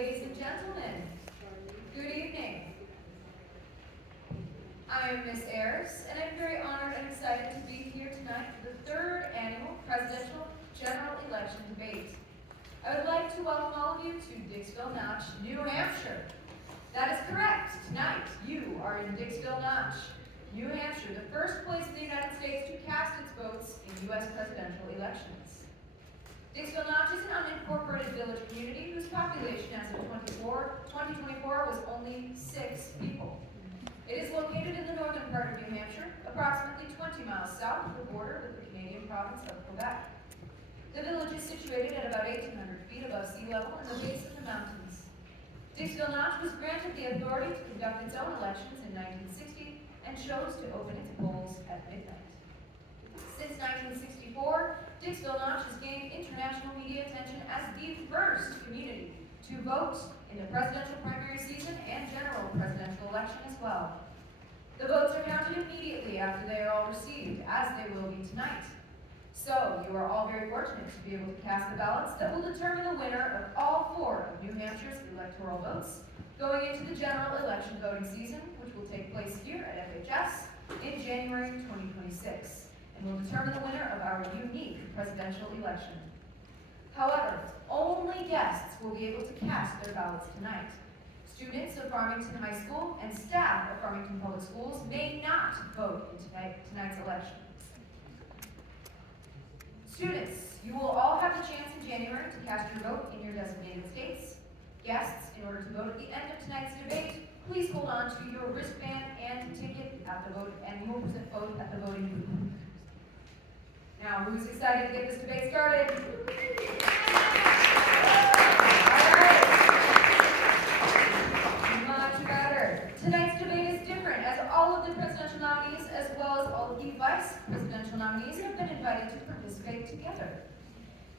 Ladies and gentlemen, good evening. I am Miss Ayers, and I'm very honored and excited to be here tonight for the third annual presidential general election debate. I would like to welcome all of you to Dixville Notch, New Hampshire. That is correct. Tonight, you are in Dixville Notch, New Hampshire, the first place in the United States to cast its votes in U.S. presidential elections. Dixville Notch is an unincorporated village community whose population as of 2024 was only 6 people. It is located in the northern part of New Hampshire, approximately 20 miles south of the border with the Canadian province of Quebec. The village is situated at about 1,800 feet above sea level in the base of the mountains. Dixville Notch was granted the authority to conduct its own elections in 1960 and chose to open its polls at midnight. Since 1964, Dixville Notch has gained international media attention as the first community to vote in the presidential primary season and general presidential election as well. The votes are counted immediately after they are all received, as they will be tonight. So, you are all very fortunate to be able to cast the ballots that will determine the winner of all 4 of New Hampshire's electoral votes going into the general election voting season, which will take place here at FHS in January 2026, and will determine the winner of our unique presidential election. However, only guests will be able to cast their ballots tonight. Students of Farmington High School and staff of Farmington Public Schools may not vote in tonight's election. Students, you will all have the chance in January to cast your vote in your designated states. Guests, in order to vote at the end of tonight's debate, please hold on to your wristband and ticket at the vote, and you will vote at the voting booth. Now, who's excited to get this debate started? Much better. Tonight's debate is different, as all of the presidential nominees, as well as all of the vice presidential nominees, have been invited to participate together.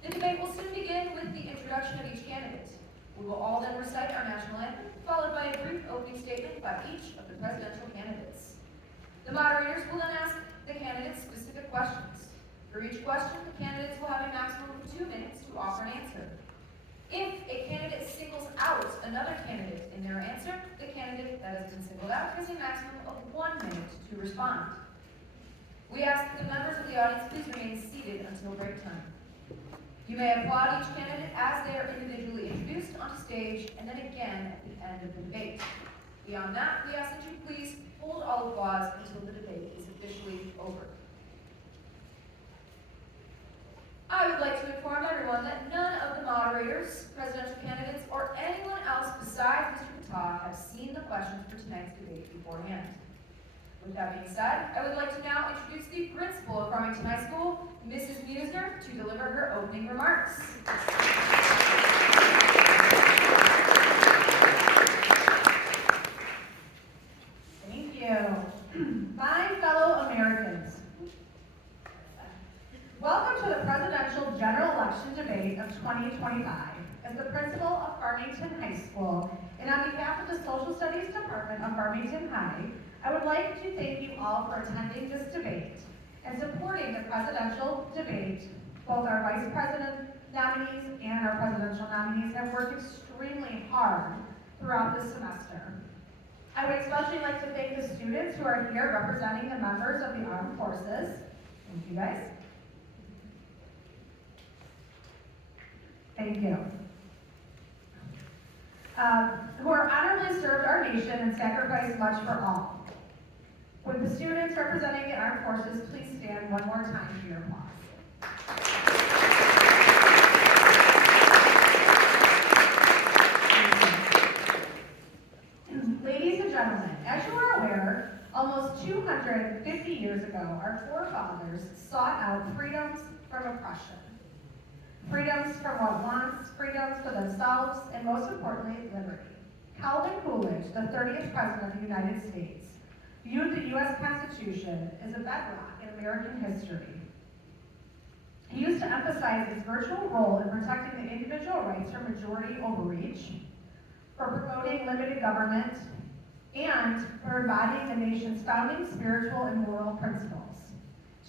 The debate will soon begin with the introduction of each candidate. We will all then recite our national anthem, followed by a brief opening statement by each of the presidential candidates. The moderators will then ask the candidates specific questions. For each question, the candidates will have a maximum of 2 minutes to offer an answer. If a candidate singles out another candidate in their answer, the candidate that has been singled out has a maximum of 1 minute to respond. We ask that the members of the audience please remain seated until break time. You may applaud each candidate as they are individually introduced onto stage, and then again at the end of the debate. Beyond that, we ask that you please hold all applause until the debate is officially over. I would like to inform everyone that none of the moderators, presidential candidates, or anyone else besides Mr. Patah have seen the questions for tonight's debate beforehand. With that being said, I would like to now introduce the principal of Farmington High School, Mrs. Musner, to deliver her opening remarks. Thank you. My fellow Americans, welcome to the presidential general election debate of 2025. As the principal of Farmington High School, and on behalf of the Social Studies Department of Farmington High, I would like to thank you all for attending this debate and supporting the presidential debate. Both our vice president nominees and our presidential nominees have worked extremely hard throughout this semester. I would especially like to thank the students who are here representing the members of the armed forces. Thank you guys. Thank you. Who are honorably served our nation and sacrificed much for all. Would the students representing the armed forces please stand one more time for your applause. Ladies and gentlemen, as you are aware, almost 250 years ago, our forefathers sought out freedoms from oppression. Freedoms from what wants, freedoms for themselves, and most importantly, liberty. Calvin Coolidge, the 30th President of the United States, viewed the U.S. Constitution as a bedrock in American history. He used to emphasize its virtual role in protecting the individual rights from majority overreach, for promoting limited government, and for embodying the nation's founding spiritual and moral principles.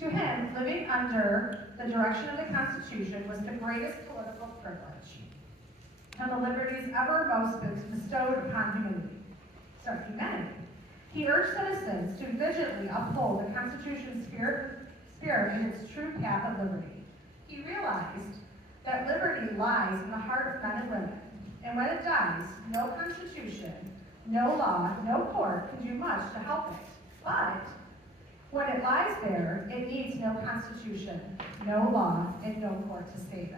To him, living under the direction of the Constitution was the greatest political privilege. and the liberties ever most bestowed upon humanity. He urged citizens to vigilantly uphold the Constitution's spirit and its true path of liberty. He realized that liberty lies in the heart of men and women, and when it dies, no constitution, no law, no court can do much to help it. But when it lies there, it needs no constitution, no law, and no court to save it.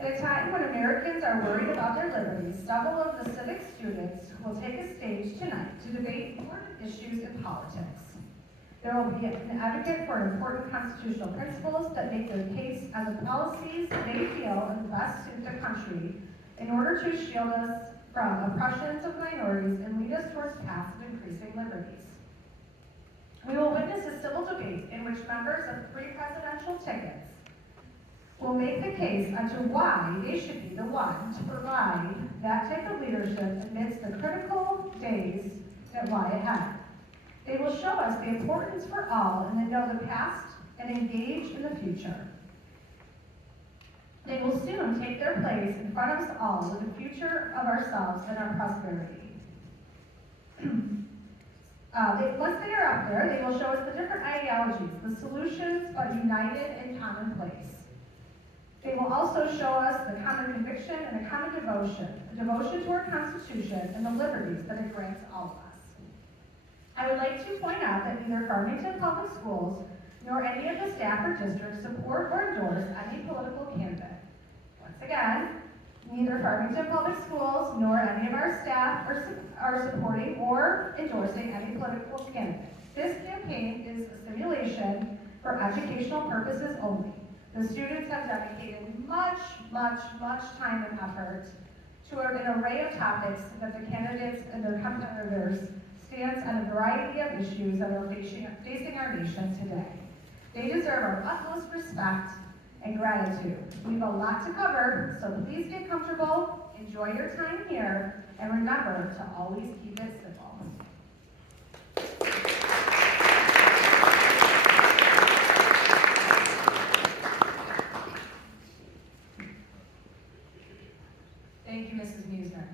At a time when Americans are worried about their liberties, several of the civic students will take a stage tonight to debate important issues in politics. There will be an advocate for important constitutional principles that make their case on the policies they feel is best suit the country in order to shield us from oppressions of minorities and lead us towards paths of increasing liberties. We will witness a civil debate in which members of pre-presidential tickets will make the case as to why they should be the one to provide that type of leadership amidst the critical days that lie ahead. They will show us the importance for all and to know the past and engage in the future. They will soon take their place in front of us all with the future of ourselves and our prosperity. Once they are up there, they will show us the different ideologies, the solutions, but united in common place. They will also show us the common conviction and the common devotion, the devotion to our Constitution and the liberties that it grants all of us. I would like to point out that neither Farmington Public Schools nor any of the staff or districts support or endorse any political candidate. Once again, neither Farmington Public Schools nor any of our staff are supporting or endorsing any political candidate. This campaign is a simulation for educational purposes only. The students have dedicated much time and effort to an array of topics that the candidates and their competitors stance on a variety of issues that are facing our nation today. They deserve our utmost respect and gratitude. We have a lot to cover, so please get comfortable, enjoy your time here, and remember to always keep it simple. Thank you, Mrs. Musner.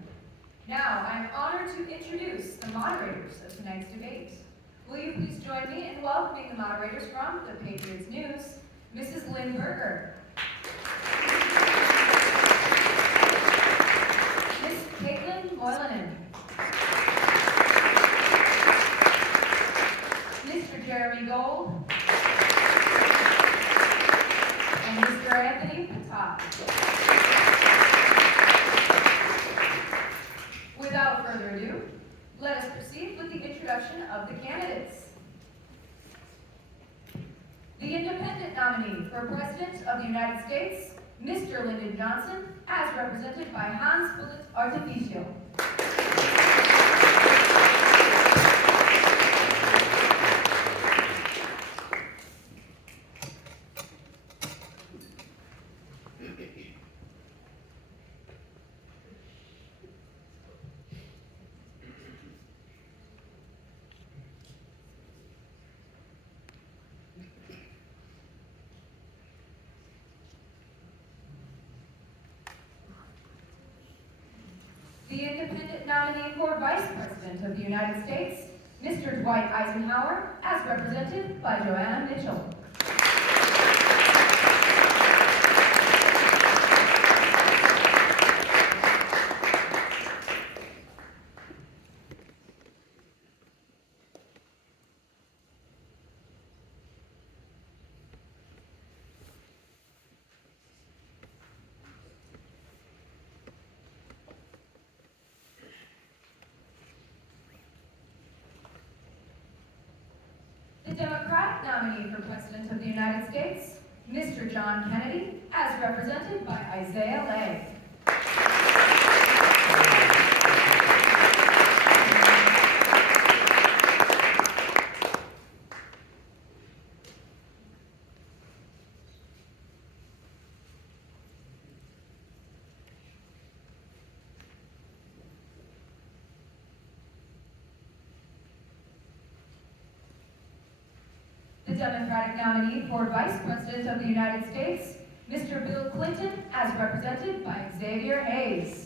Now, I'm honored to introduce the moderators of tonight's debate. Will you please join me in welcoming the moderators from the Patriots News, Mrs. Lynn Berger, Miss Caitlin Moylanen, Mr. Jeremy Gold, and Mr. Anthony Patah. Without further ado, let us proceed with the introduction of the candidates. The independent nominee for President of the United States, Mr. Lyndon Johnson, as represented by Hans Philipp Artificio. The independent nominee for Vice President of the United States, Mr. Dwight Eisenhower, as represented by Joanna Mitchell. The Democratic nominee for President of the United States, Mr. John Kennedy, as represented by Isaiah Legg. The Democratic nominee for Vice President of the United States, Mr. Bill Clinton, as represented by Xavier Hayes.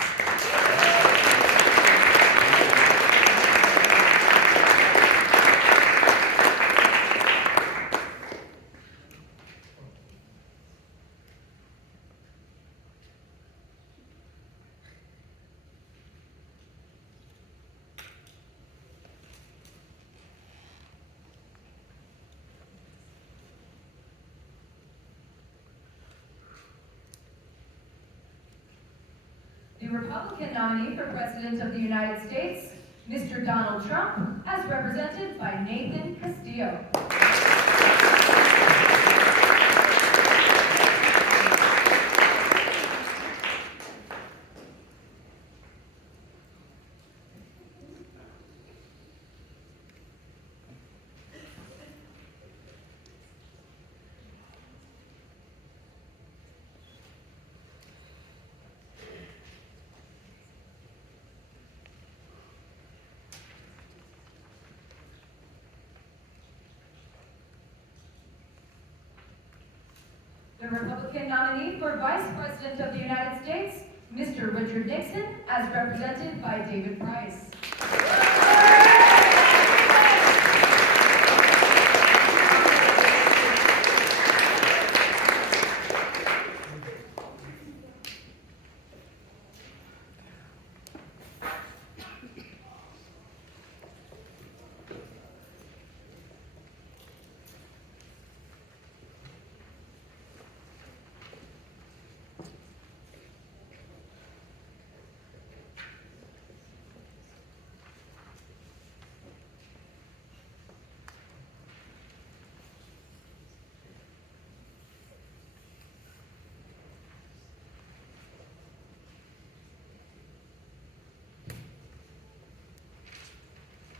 The Republican nominee for President of the United States, Mr. Donald Trump, as represented by Nathan Castillo. The Republican nominee for Vice President of the United States, Mr. Richard Nixon, as represented by David Price.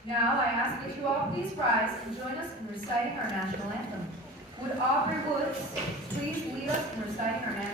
Now I ask that you all please rise and join us in reciting our national anthem. Would Aubrey Woods please lead us in reciting our national anthem?